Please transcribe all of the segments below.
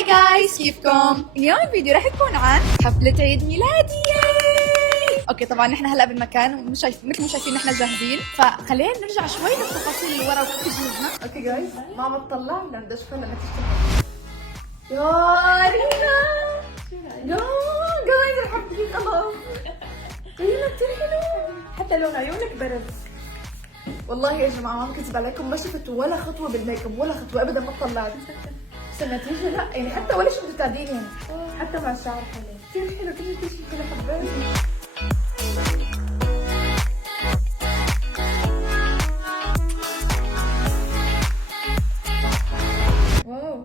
هاي جايز، كيفكم؟ اليوم الفيديو راح يكون عن حفلة عيد ميلادي. اوكي طبعا نحن هلا بالمكان ومش مثل ما شايفين نحن جاهزين، فخلينا نرجع شوي للتفاصيل اللي ورا وكيف جهزنا. اوكي جايز، ماما تطلع لنا بدي اشوفها لما تشتغل. يا رينا يا جايز الحفلة خلاص. رينا كثير حلو، حتى لون عيونك برد. والله يا جماعه ما كنت عليكم، ما شفت ولا خطوه بالميك اب، ولا خطوه ابدا، ما طلعت. بس النتيجه لا يعني حتى ولا شو بتعديني يعني، حتى مع الشعر حلو كثير حلو، كل شيء كذا حبيت. واو،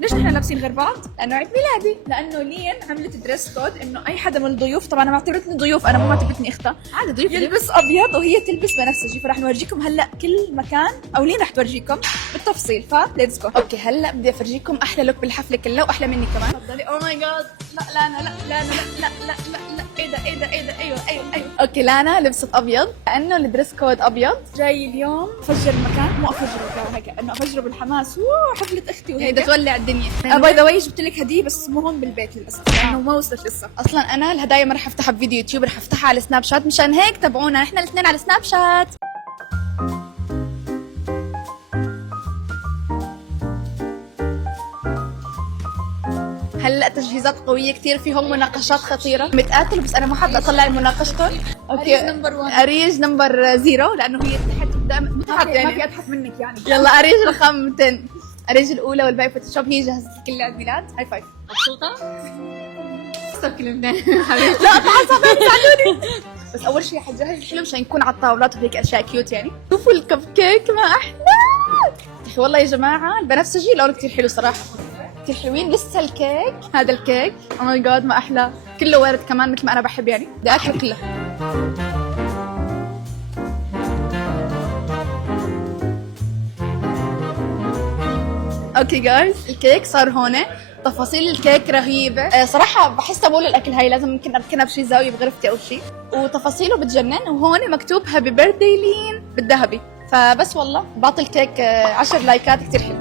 ليش نحن لابسين غير بعض؟ لانه عيد ميلادي، لانه لين عملت دريس كود انه اي حدا من الضيوف، طبعا انا معتبرتني ضيوف، انا مو معتبرتني اختها، عادي ضيوف يلبس ابيض وهي تلبس بنفسجي، فراح نورجيكم هلا كل مكان، او لين رح تورجيكم بالتفصيل، فليتس جو. اوكي هلا بدي افرجيكم احلى لوك بالحفله كلها واحلى مني كمان. تفضلي. او ماي جاد، لا لانا لا لانا لا لا لا لا لا، ايه ده ايه ده ايه ده، ايوه ايوه ايوه. اوكي لانا لبست ابيض لانه الدريس كود ابيض. جاي اليوم افجر المكان، مو افجره هيك، انه افجره بالحماس. حفله اختي وهي بدها تولع الدنيا. باي ذا واي جبت لك هديه بس مو هون بالبيت للاسف، لانه ما وصلت لسه. اصلا انا الهدايا ما رح افتحها بفيديو يوتيوب، رح افتحها على سناب شات، مشان هيك تابعونا نحن الاثنين على سناب شات. هلا تجهيزات قويه كثير، فيهم مناقشات خطيره، متقاتل بس انا ما حابه اطلع مناقشتهم. اوكي اريج نمبر 1، اريج نمبر 0 لانه هي تحت قدام تحت، يعني ما في اضحك منك يعني. يلا اريج رقم 10، اريج الاولى والباقي فوتوشوب. هي جهزت كل عيد ميلاد. هاي فايف. مبسوطه؟ صار كلمتين حبيبتي. لا تعصبت تعالوني. بس اول شيء حجهز حلو مشان يكون على الطاولات وهيك اشياء كيوت يعني. شوفوا الكب كيك ما احلى يا اخي والله يا جماعه. البنفسجي لونه كثير حلو صراحه، كثير حلوين. لسه الكيك، هذا الكيك او ماي جاد ما احلى، كله ورد كمان مثل ما انا بحب يعني، بدي اكله كله. اوكي جايز، الكيك صار هون. تفاصيل الكيك رهيبه صراحه، بحس بقول الاكل هاي لازم يمكن اركنها بشي زاويه بغرفتي او شيء، وتفاصيله بتجنن. وهون مكتوب هابي بيرثدي لين بالذهبي، فبس والله بعطي الكيك 10 لايكات، كثير حلو.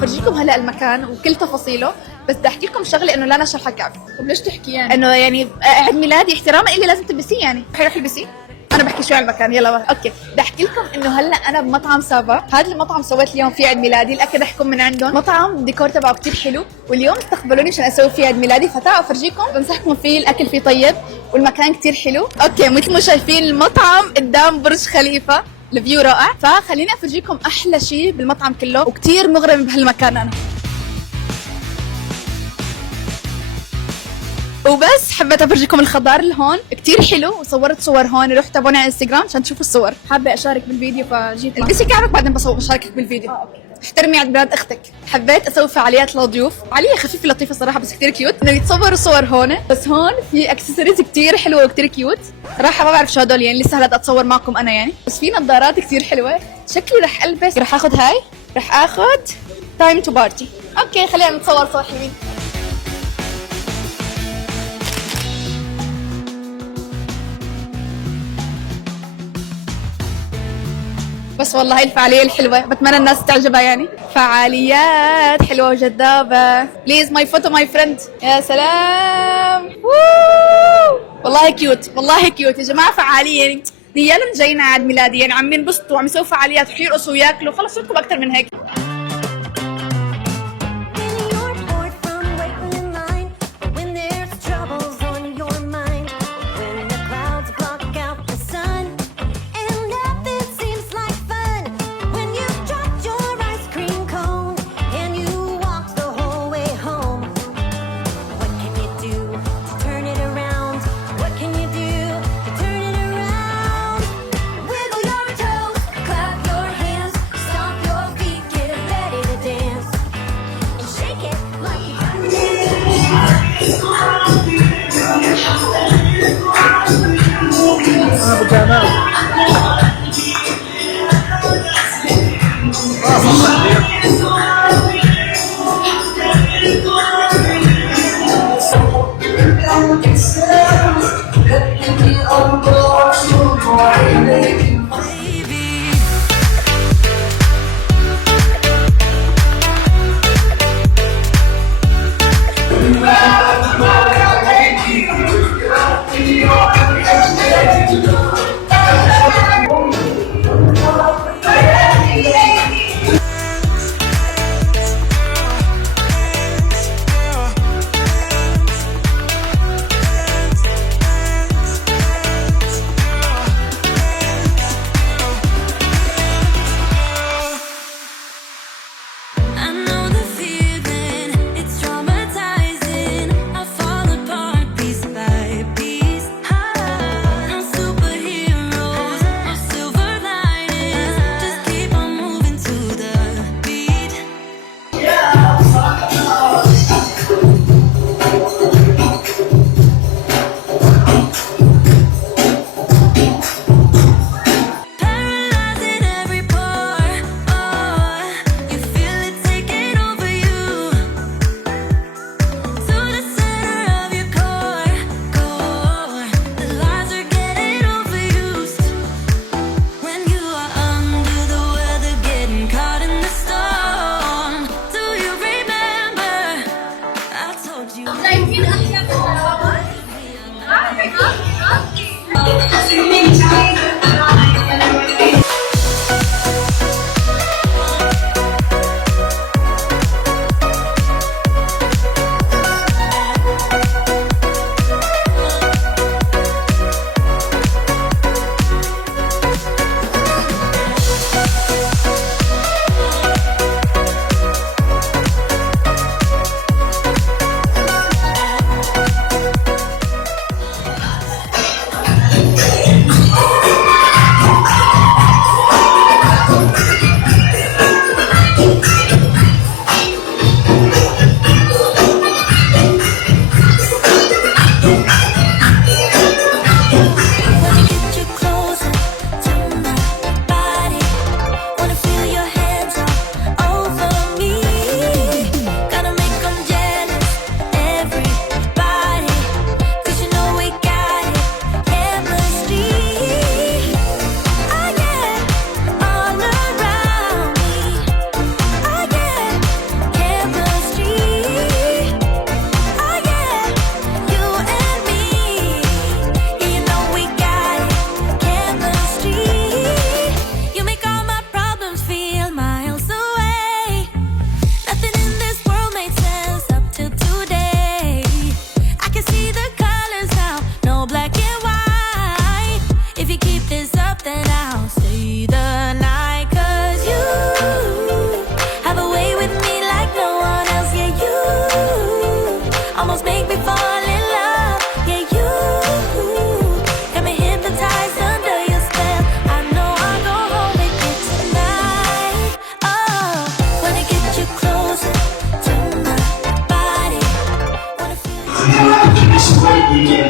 فرجيكم هلا المكان وكل تفاصيله، بس بدي احكي لكم شغله انه لانا شرحها كعب. طب ليش تحكي يعني؟ انه يعني عيد ميلادي احتراما الي لازم تلبسيه يعني. روحي البسيه. انا بحكي شوي على المكان. يلا اوكي بدي احكي لكم انه هلا انا بمطعم سافا. هذا المطعم سويت اليوم فيه عيد ميلادي، الاكل احكم من عندهم. مطعم الديكور تبعه كثير حلو، واليوم استقبلوني عشان اسوي فيه عيد ميلادي، فتعالوا افرجيكم. بنصحكم فيه، الاكل فيه طيب والمكان كثير حلو. اوكي مثل ما شايفين المطعم قدام برج خليفه، الفيو رائع. فخليني افرجيكم احلى شيء بالمطعم كله، وكثير مغرم بهالمكان انا. وبس حبيت افرجيكم الخضار اللي هون كثير حلو، وصورت صور هون. روحوا تابعوني على انستغرام عشان تشوفوا الصور. حابه اشارك بالفيديو فجيت. البسي كعبك بعدين بشاركك بالفيديو. اوكي. احترمي عيد ميلاد اختك. حبيت اسوي فعاليات للضيوف، فعاليه خفيفه لطيفه صراحه، بس كثير كيوت انه يتصوروا صور هون. بس هون في اكسسوارز كثير حلوه وكثير كيوت صراحه. ما بعرف شو هدول يعني، لسه هلا اتصور معكم انا يعني. بس في نظارات كثير حلوه، شكلي رح البس، رح اخذ هاي، رح اخذ تايم تو بارتي. اوكي خلينا نتصور صور حلوين. بس والله هاي الفعالية الحلوة بتمنى الناس تعجبها يعني. فعاليات حلوة وجذابة. بليز ماي فوتو ماي فريند. يا سلام. والله كيوت، والله كيوت يا جماعة. فعالية يعني نيالهم جايين على عيد ميلادي يعني، عم ينبسطوا وعم يسووا فعاليات ويرقصوا وياكلوا. خلص لكم أكثر من هيك. Pajama. I know the feeling, it's traumatizing. I fall apart piece by piece. No superheroes, no silver linings. Just keep on moving to the beat. Paralyzing every pore. Oh, you feel it taking over you. To the center of your core. The lies are getting overused. When you are under the weather, getting caught in the storm. Do you remember? I told you. Wanna get you closer to my body. Wanna feel your hands all over me. Gotta make 'em jealous, everybody. 'Cause you know we got it, chemistry. I get all around me. I get chemistry. I get you and me. Yeah, you know we got it, chemistry. You make all my problems feel miles away. Nothing in this world made sense up till today. I can see the colors now, no black and white. If you keep this up, then I'll stay the night. 'Cause you have a way with me like no one else. Yeah, you almost make me fall in love. Yeah, you got me hypnotized under your spell. I know I'll go home with you tonight. Oh, wanna get you closer to my body. Wanna feel you.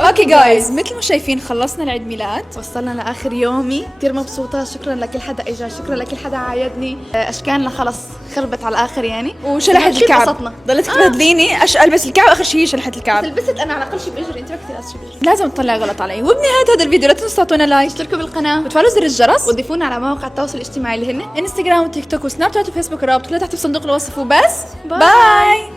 اوكي جايز، مثل ما شايفين خلصنا العيد ميلاد، وصلنا لاخر يومي، كثير مبسوطه. شكرا لكل حدا اجى، شكرا لكل حدا عايدني. اشكالنا خلص خربت على الاخر يعني، وشلحت أهم شي الكعب. انبسطنا. ضلت تبهدليني البس الكعب، اخر شيء شلحت الكعب. لبست انا على الاقل شيء باجري، انت كثير شيء باجري. لازم تطلع غلط علي. وبنهايه هذا الفيديو لا تنسوا تعطونا لايك، اشتركوا بالقناه وتفعلوا زر الجرس، وضيفونا على مواقع التواصل الاجتماعي اللي هن انستغرام وتيك توك وسناب شات وفيسبوك، الرابط كلها تحت في صندوق الوصف. وبس باي. باي.